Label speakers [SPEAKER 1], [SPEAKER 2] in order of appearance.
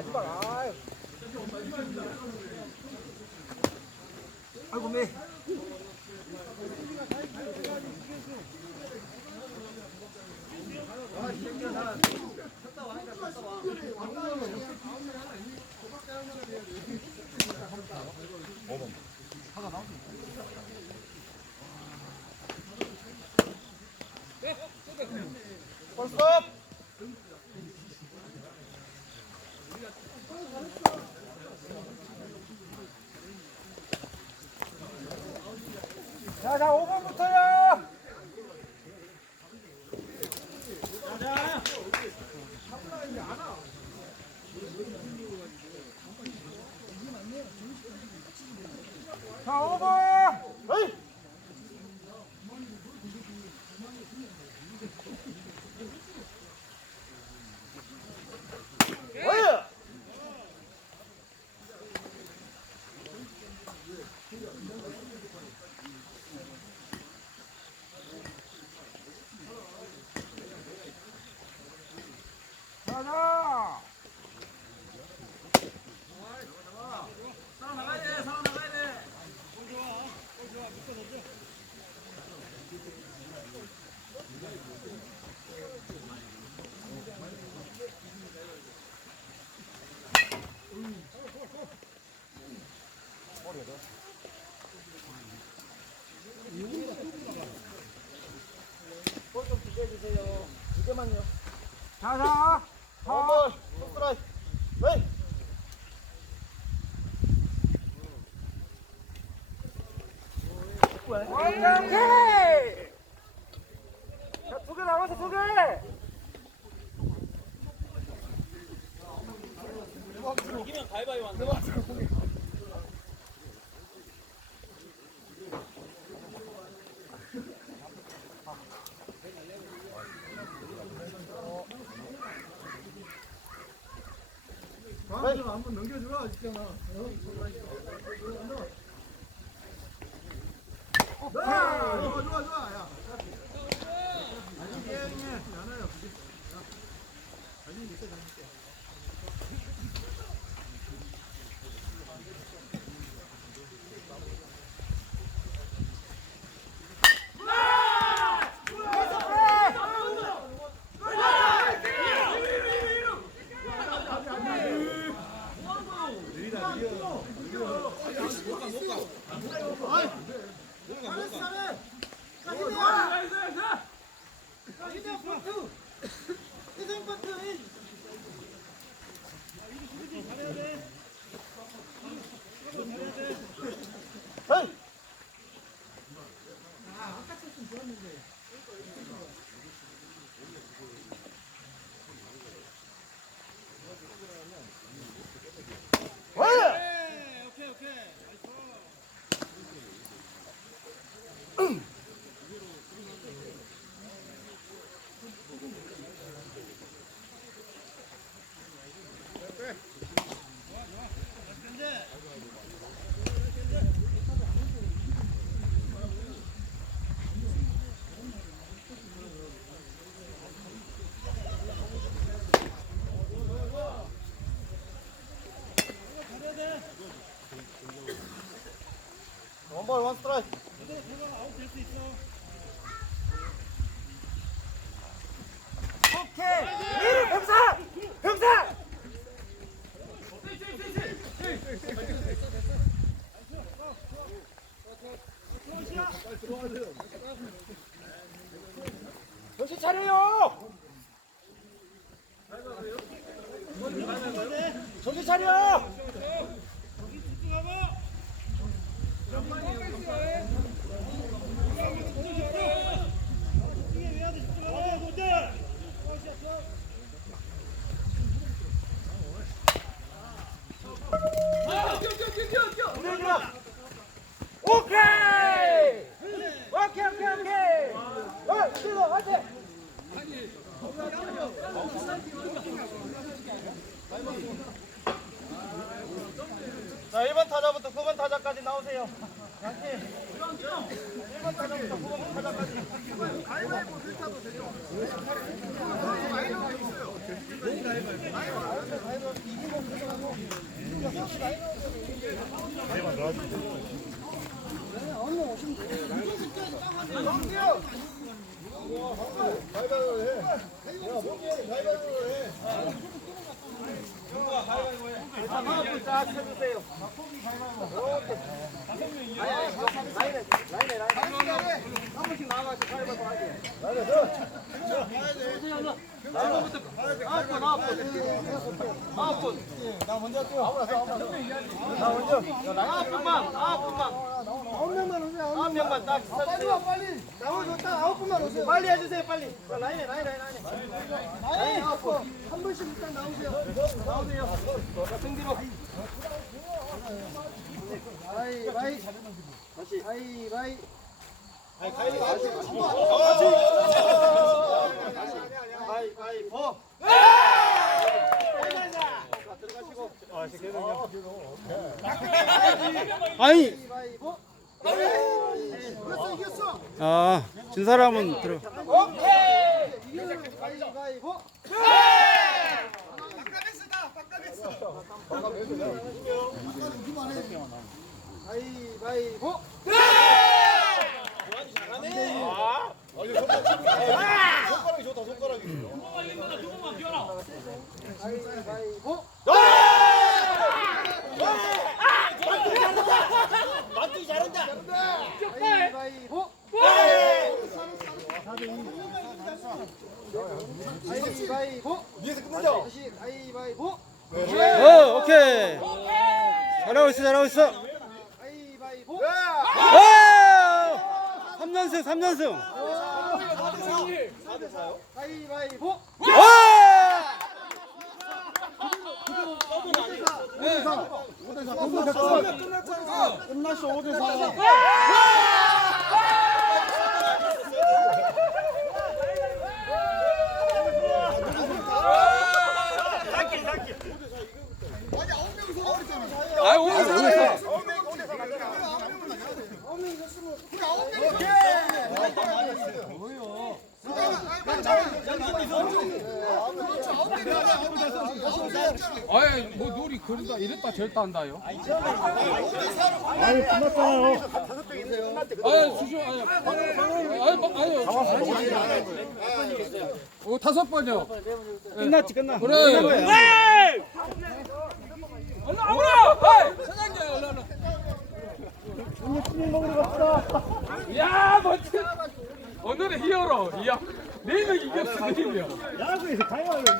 [SPEAKER 1] 마지막 아유. 아이고 매. 벌써 자, 자, 5번부터요. 자, 5번. 어이. 어이. 가 자자. 한번.
[SPEAKER 2] 이기면 가위바위보 한다.
[SPEAKER 1] 다음 한번 넘겨주라, 있잖아. 좋아, 좋아, 좋아, 야. 아니, 이게 나눠요. 아니, 밑에 다닐게. 헤이. 왜? 원볼 원 스트라이크. 오케이. 미리 병사. 병사. 정신 차려요. 정신 차려. 오케이. 오케이 오케이 오케이. 어, 뛰어 화이팅. 자, 1번 타자부터 9번 타자까지 나오세요. 양팀. 1번 타자부터 9번 타자까지. 가위바위보 필타도 되죠? 가위바위보 있어요. 가위바위보 분씩 나가서 가위바위보 먼저 할게요. 나 먼저. 아홉 분만, 아홉 분만. 아홉 명만 오세요. 아홉 명만 딱 빨리 와, 빨리. 나머지 딱 아홉 분만 오세요. 빨리 해주세요, 빨리. 자, 라인에, 라인에, 라인에. 라인에 아홉 분. 한 분씩 일단 나오세요. 나오세요. 자, 등 뒤로. 가위바위. 다시. 가위바위. 아니, 가위바위. 가위바위보.
[SPEAKER 3] 아니,
[SPEAKER 1] 가위바위보.
[SPEAKER 3] 아, 진 사람은 들어.
[SPEAKER 1] 가위바위보. 가위바위보.
[SPEAKER 4] 위에서 끝내자
[SPEAKER 1] 다시 가위바위보.
[SPEAKER 3] 어, 오케이. 잘하고 있어, 잘하고 있어.
[SPEAKER 1] 가위바위보.
[SPEAKER 3] 오! 3연승, 3연승.
[SPEAKER 1] 가위바위보.
[SPEAKER 3] 와!
[SPEAKER 4] 끝났어 5대4
[SPEAKER 2] 아이 뭐 놀이 그러다 이랬다 저랬다 한다요.
[SPEAKER 4] 아니 끝났잖아요
[SPEAKER 2] 수저 아니 아니 아니 아니 어 다섯 번이요.
[SPEAKER 3] 끝났지, 끝나.
[SPEAKER 2] 그래. 올라 올라. 사장님 올라 올라. 야 멋지. 오늘의 히어로 이야. 네명 이겼어 네명.
[SPEAKER 4] 야구에서 가위바위보